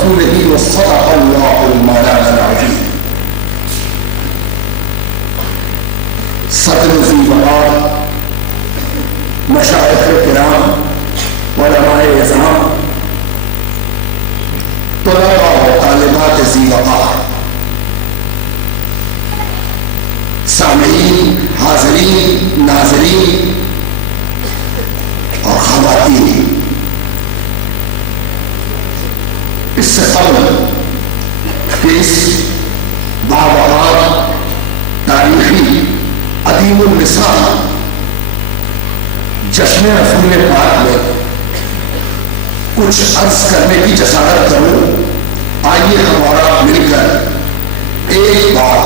ورسوله وصدق الله المولانا العظيم. صدر ذی وقار، مشائخ کرام، علماء اعظام، طلباء و طالبات ذی وقار، سامعین، حاضرین، ناظرین اور خواتین، اس سے قبل کہ اس باوقار تاریخی عظیم النساء جشن رسول پاک میں کچھ عرض کرنے کی جسارت کروں، آئیے ہمارا مل کر ایک بار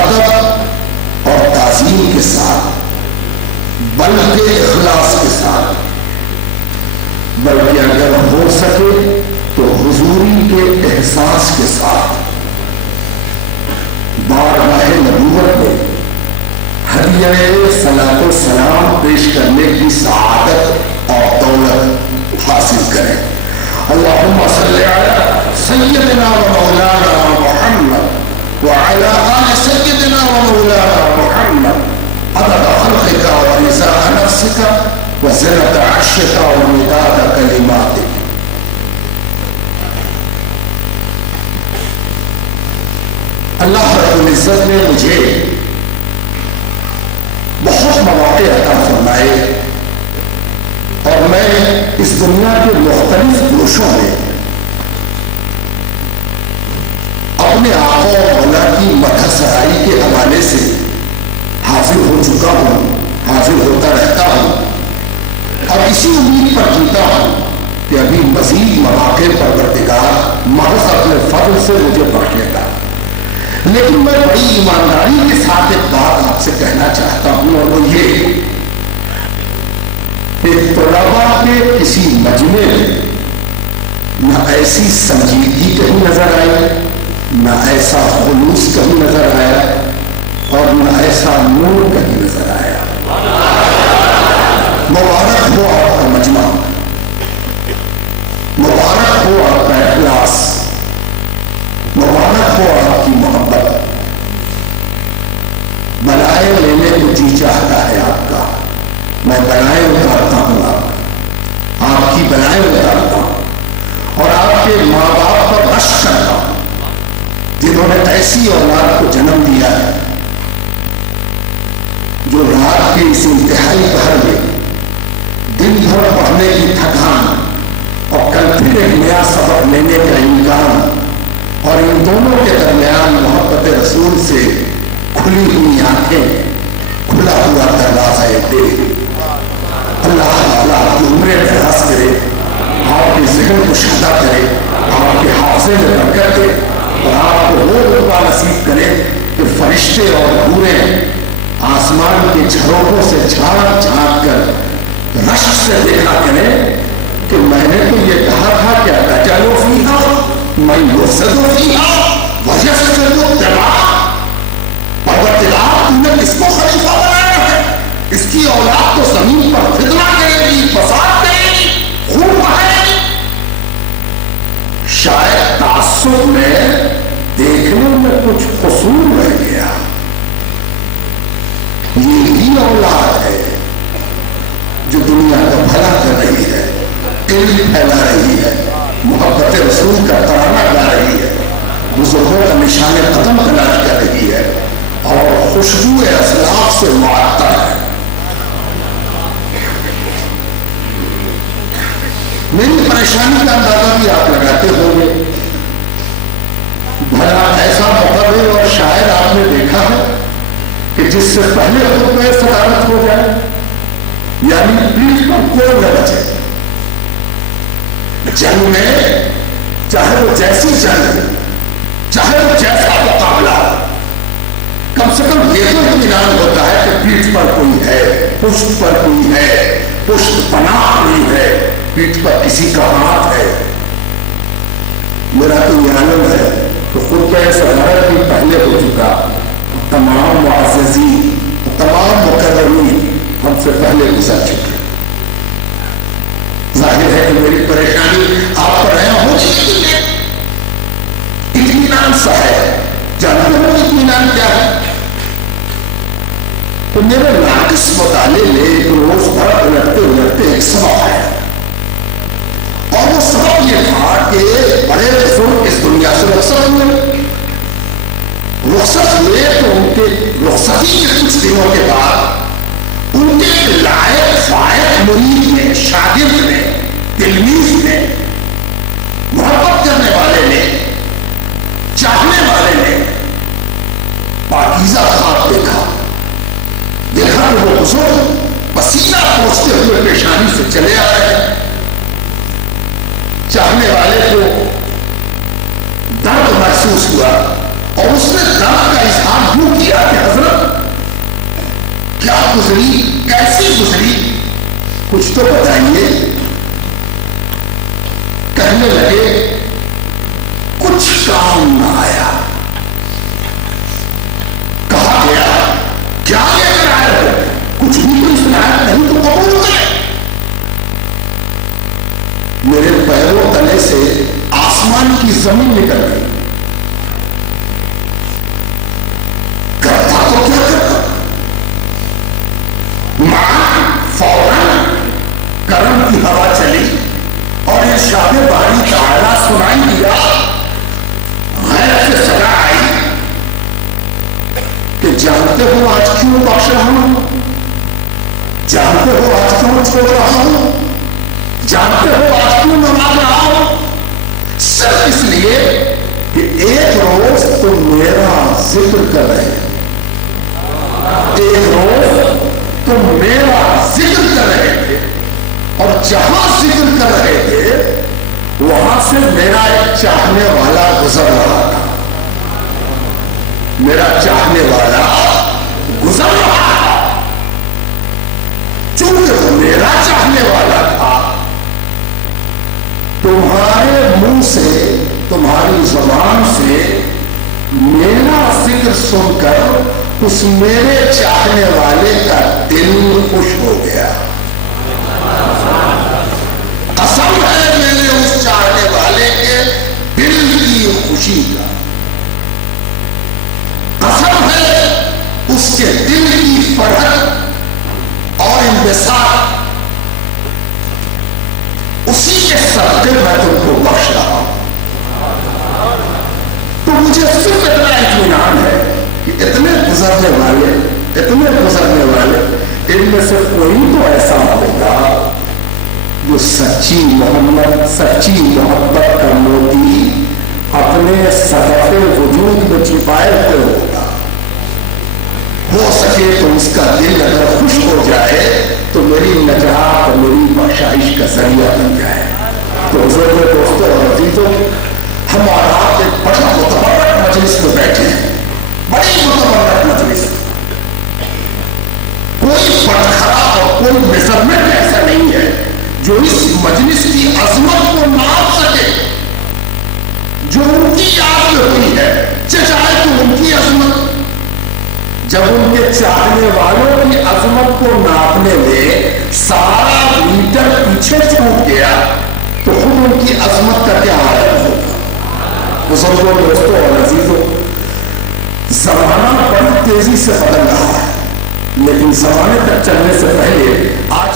ادب اور تعظیم کے ساتھ، بلکہ اخلاص کے ساتھ، بلکہ اگر ہو سکے تو حضوری کے احساس کے ساتھ بارگاہ نبوت میں ہدیہ صلاۃ و سلام پیش کرنے کی سعادت اور دولت حاصل کریں. اللہم صلی علی سیدنا و مولانا محمد وعلی آل سیدنا و مولانا محمد عدد خلقک و رضاء نفسک و زنة عرشک و مداد کلماتک. اللہ رب العزت نے مجھے بہت مواقع عطا فرمائے اور میں اس دنیا کے مختلف گوشوں میں اپنے آقا و مولا کی مدح سرائی کے حوالے سے حاضر ہو چکا ہوں، حاضر ہوتا رہتا ہوں اور اسی امید پر جیتا ہوں کہ ابھی مزید مواقع پروردگار محض اپنے فضل سے مجھے بخشے گا. لیکن میں بڑی ایمانداری کے ساتھ ایک بات آپ سے کہنا چاہتا ہوں، اور وہ یہ کہ طلباء کے کسی مجمع میں نہ ایسی سنجیدگی کہیں نظر آئی، نہ ایسا خلوص کہیں نظر آیا اور نہ ایسا نور کہیں نظر آیا. مبارک ہو آپ کا مجمع، مبارک ہو آپ کا اخلاص، مبارک ہو آپ کی محبت. بلائے لینے کو جی چاہتا ہے آپ کا، میں بلائیں اتارتا ہوں، آپ کی بلائیں اتارتا ہوں اور آپ کے ماں باپ پر رشک کرتا ہوں جنہوں نے ایسی اولاد کو جنم دیا ہے جو رات کے اس انتہائی پہر میں دن بھر پڑھنے کی تھکان اور کل پھر ایک نیا سبق لینے کا امکان اور ان دونوں کے درمیان محبت رسول سے کھلی ہوئی آنکھیں، کھلا ہوا دروازہ دے. اللہ تعالیٰ آپ کی عمریں دراز کرے، آپ کے ذہن کو شادہ کرے، آپ کے حافظے میں برکت دے اور آپ کو وہ رتبہ نصیب کرے کہ فرشتے اور حوریں آسمان کے جھروکوں سے جھانک جھانک کر رشک سے دیکھا کریں کہ میں نے تو یہ کہا تھا کہ تجلو فیہا من یفسد فیہا ویفسد الدماء. پروردگار تم نے کس کو خلیفہ بنایا ہے؟ اس کی اولاد تو زمین پر فتنہ کرے گی، فساد کرے گی، خون بہائے گی. شاید تعصب میں دیکھنے میں کچھ قصور رہ گیا. یہی اولاد ہے جو دنیا کا بھلا کر رہی ہے، علم پھیلا رہی ہے، محبت رسول کا ترانہ گا رہی ہے، بزرگوں کا نشان قدم تلاش کر رہی ہے اور خوشبو اسلاف سے معطر ہے. میری پریشانی کا اندازہ بھی آپ لگاتے ہوں گے. بھلا ایسا مقرر اور شاید آپ نے دیکھا ہے کہ جس سے پہلے خطبہ صدارت ہو جائے، یعنی پیٹھ پر کوئی نہ بچے. جنگ میں چاہے وہ جیسی جنگ، چاہے وہ جیسا مقابلہ، کم سے کم یہ تو اطمینان ہوتا ہے کہ پیٹھ پر کوئی ہے، پشت پر کوئی ہے، پشت پناہ کوئی ہے، پیٹھ پر کسی کا ہاتھ ہے. میرا تو یہ عالم ہے کہ خطبہ صدارت بھی پہلے ہو چکا. تمام معززین، تمام مقررین ہم سے پہلے گزر چکے. ظاہر ہے کہ میری پریشانی آپ پر آیا ہوگی، جانتے ہو اطمینان کیا ہے؟ تو میرے ناقص مطالعے میں ایک روز بھر الٹتے ایک سبق آیا، اور وہ سبب یہ تھا کہ بڑے بزرگ اس دنیا سے رخصت ہوئے تو ان کے رخصتی کے کچھ دنوں کے بعد ان کے ایک لائق فائق مرید نے، شاگرد نے، تلمیذ نے، محبت کرنے والے نے، چاہنے والے نے پاکیزہ خواب دیکھا کہ وہ بزرگ پسینہ پوچھتے ہوئے پیشانی سے چلے آ رہے ہیں۔ چاہنے والے کو درد محسوس ہوا اور اس نے درد کا اظہار یوں کیا کہ حضرت کیا گزری، کیسی گزری، کچھ تو بتائیے۔ کہنے لگے کچھ کام نہ آیا۔ کہا گیا کیا لے کر آئے ہو؟ کچھ بھی کوئی صلاحیت نہیں تو قبول کرے۔ میرے پیروں تلے سے آسمان کی زمین نکل گئی۔ کرتا تو کیا کرتا؟ ماں فوراً کرم کی ہوا چلی اور ارشاد باری تعالیٰ سنائی دیا، غیر سے صدا آئی کہ جانتے ہو آج کیوں بخش رہا ہوں، جانتے ہو آج کیوں چھوڑ رہا ہوں، جانتے ہو آج کیوں نواز رہا ہوں؟ صرف اس لیے کہ ایک روز تم میرا ذکر کر رہے، ایک روز تم میرا ذکر کر رہے تھے، اور جہاں ذکر کر رہے تھے وہاں سے میرا ایک چاہنے والا گزر رہا تھا، میرا چاہنے والا گزر رہا تھا۔ چونکہ وہ میرا چاہنے والا تھا، تمہارے منہ سے، تمہاری زبان سے میرا ذکر سن کر اس میرے چاہنے والے کا دل خوش ہو گیا۔ قسم ہے میرے اس چاہنے والے کے دل کی خوشی کا، قسم ہے اس کے دل کی فرحت اور انبساط، اسی کے صدقے میں تم کو بخش رہا ہوں۔ تو مجھے صرف اتنا اطمینان ہے کہ اتنے گزرنے والے ان میں سے کوئی تو ایسا ہوگا جو سچی محبت کا موتی اپنے صدف وجود میں چھپائے ہوئے ہوگا۔ ہو سکے تو اس کا دل اگر خوش ہو جائے تو میری نجات اور میری بخشائش کا ذریعہ بن جائے۔ تو بزرگوں، دوستوں اور عزیزوں، ہمارا ایک بڑا متبرک مجلس میں بیٹھے ہیں، بڑی متبرک مجلس، کوئی پٹخرا اور کوئی میزرمنٹ ایسا نہیں ہے جو اس مجلس کی عظمت کو ناپ سکے۔ جو ان کی یاد میں ہوئی ہے، چاہے تو ان کی عظمت، جب ان کے چاہنے والوں کی عظمت کو ناپنے میں سارا میٹر پیچھے چھوٹ گیا تو خود ان کی عظمت کا کیا عالم ہوگا۔ بزرگوں، دوستوں اور عزیزوں، زمانہ بڑی تیزی سے بدل رہا ہے، لیکن زمانے تک چلنے سے پہلے آج